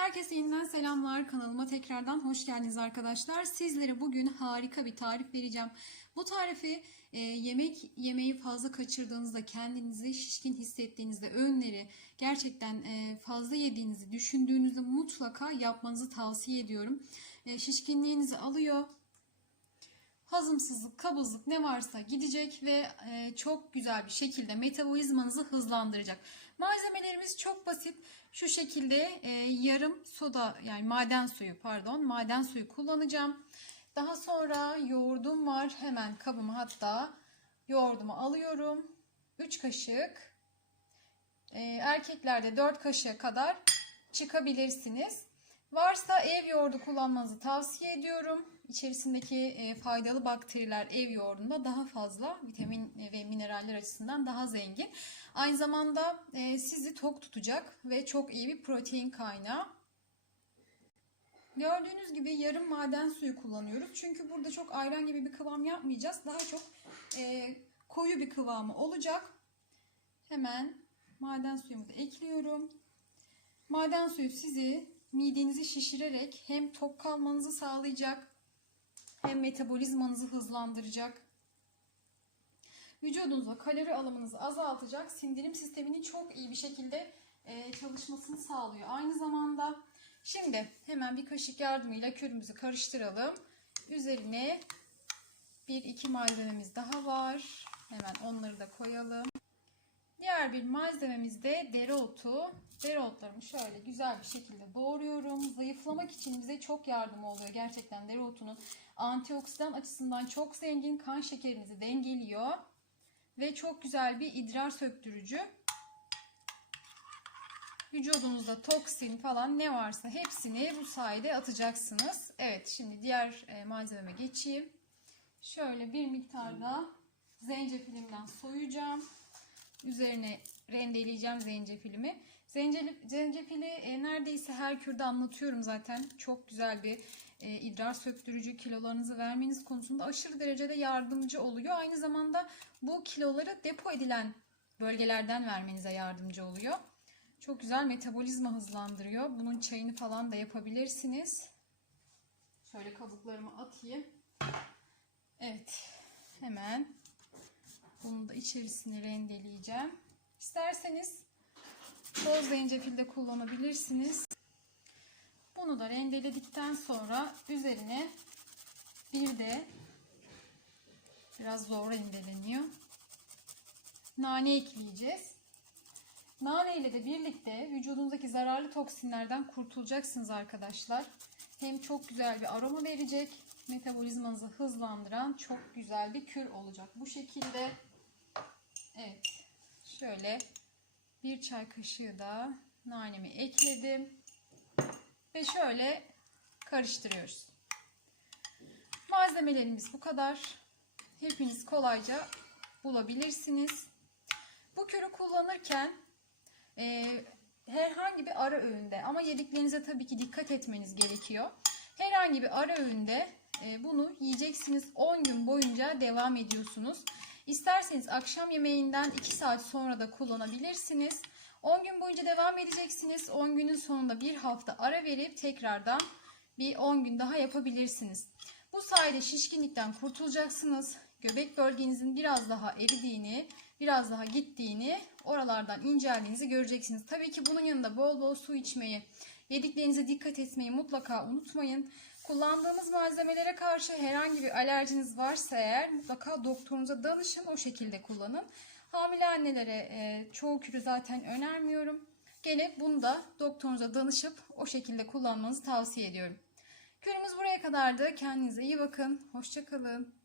Herkese yeniden selamlar. Kanalıma tekrardan hoş geldiniz arkadaşlar. Sizlere bugün harika bir tarif vereceğim. Bu tarifi e, yemek yemeği fazla kaçırdığınızda, kendinizi şişkin hissettiğinizde, öğünleri gerçekten e, fazla yediğinizi düşündüğünüzde mutlaka yapmanızı tavsiye ediyorum. E, şişkinliğinizi alıyor, hazımsızlık, kabızlık ne varsa gidecek ve e, çok güzel bir şekilde metabolizmanızı hızlandıracak. Malzemelerimiz çok basit. Şu şekilde e, yarım soda yani maden suyu pardon maden suyu kullanacağım. Daha sonra yoğurdum var. Hemen kabıma hatta yoğurdumu alıyorum. 3 kaşık. E, erkeklerde 4 kaşığa kadar çıkabilirsiniz. Varsa ev yoğurdu kullanmanızı tavsiye ediyorum. İçerisindeki e, faydalı bakteriler ev yoğurdunda daha fazla vitamin ve mineraller açısından daha zengin. Aynı zamanda e, sizi tok tutacak ve çok iyi bir protein kaynağı. Gördüğünüz gibi yarım maden suyu kullanıyoruz. Çünkü burada çok ayran gibi bir kıvam yapmayacağız. Daha çok e, koyu bir kıvamı olacak. Hemen maden suyumu da ekliyorum. Maden suyu sizi midenizi şişirerek hem tok kalmanızı sağlayacak hem metabolizmanızı hızlandıracak. Vücudunuza kalori alımınızı azaltacak, sindirim sistemini çok iyi bir şekilde e, çalışmasını sağlıyor. Aynı zamanda şimdi hemen bir kaşık yardımıyla kürümüzü karıştıralım. Üzerine bir iki malzememiz daha var. Hemen onları da koyalım. Diğer bir malzememiz de dereotu. Dereotlarımı şöyle güzel bir şekilde doğruyorum. Zayıflamak için bize çok yardım oluyor. Gerçekten dereotunun antioksidan açısından çok zengin. Kan şekerinizi dengeliyor. Ve çok güzel bir idrar söktürücü. Vücudunuzda toksin falan ne varsa hepsini bu sayede atacaksınız. Evet şimdi diğer e, malzememe geçeyim. Şöyle bir miktarda zencefilimden soyacağım. Üzerine rendeleyeceğim zencefilimi. Zencefili, zencefili e, neredeyse her kürde anlatıyorum zaten. Çok güzel bir e, idrar söktürücü kilolarınızı vermeniz konusunda aşırı derecede yardımcı oluyor. Aynı zamanda bu kiloları depo edilen bölgelerden vermenize yardımcı oluyor. Çok güzel metabolizma hızlandırıyor. Bunun çayını falan da yapabilirsiniz. Şöyle kabuklarımı atayım. Evet. Hemen bunu da içerisine rendeleyeceğim. İsterseniz toz zencefil de kullanabilirsiniz. Bunu da rendeledikten sonra üzerine bir de biraz zor rendeleniyor. Nane ekleyeceğiz. Nane ile de birlikte vücudunuzdaki zararlı toksinlerden kurtulacaksınız arkadaşlar. Hem çok güzel bir aroma verecek, metabolizmanızı hızlandıran çok güzel bir kür olacak. Bu şekilde evet şöyle bir çay kaşığı da nanemi ekledim. Ve şöyle karıştırıyoruz. Malzemelerimiz bu kadar. Hepiniz kolayca bulabilirsiniz. Bu kürü kullanırken e, herhangi bir ara öğünde ama yediklerinize tabii ki dikkat etmeniz gerekiyor. Herhangi bir ara öğünde e, bunu yiyeceksiniz 10 gün boyunca devam ediyorsunuz. İsterseniz akşam yemeğinden 2 saat sonra da kullanabilirsiniz. 10 gün boyunca devam edeceksiniz. 10 günün sonunda bir hafta ara verip tekrardan bir 10 gün daha yapabilirsiniz. Bu sayede şişkinlikten kurtulacaksınız. Göbek bölgenizin biraz daha eridiğini, biraz daha gittiğini, oralardan inceldiğinizi göreceksiniz. Tabii ki bunun yanında bol bol su içmeyi, yediklerinize dikkat etmeyi mutlaka unutmayın. Kullandığımız malzemelere karşı herhangi bir alerjiniz varsa eğer mutlaka doktorunuza danışın o şekilde kullanın. Hamile annelere e, çoğu kürü zaten önermiyorum. Gene bunu da doktorunuza danışıp o şekilde kullanmanızı tavsiye ediyorum. Kürümüz buraya kadardı. Kendinize iyi bakın. Hoşçakalın.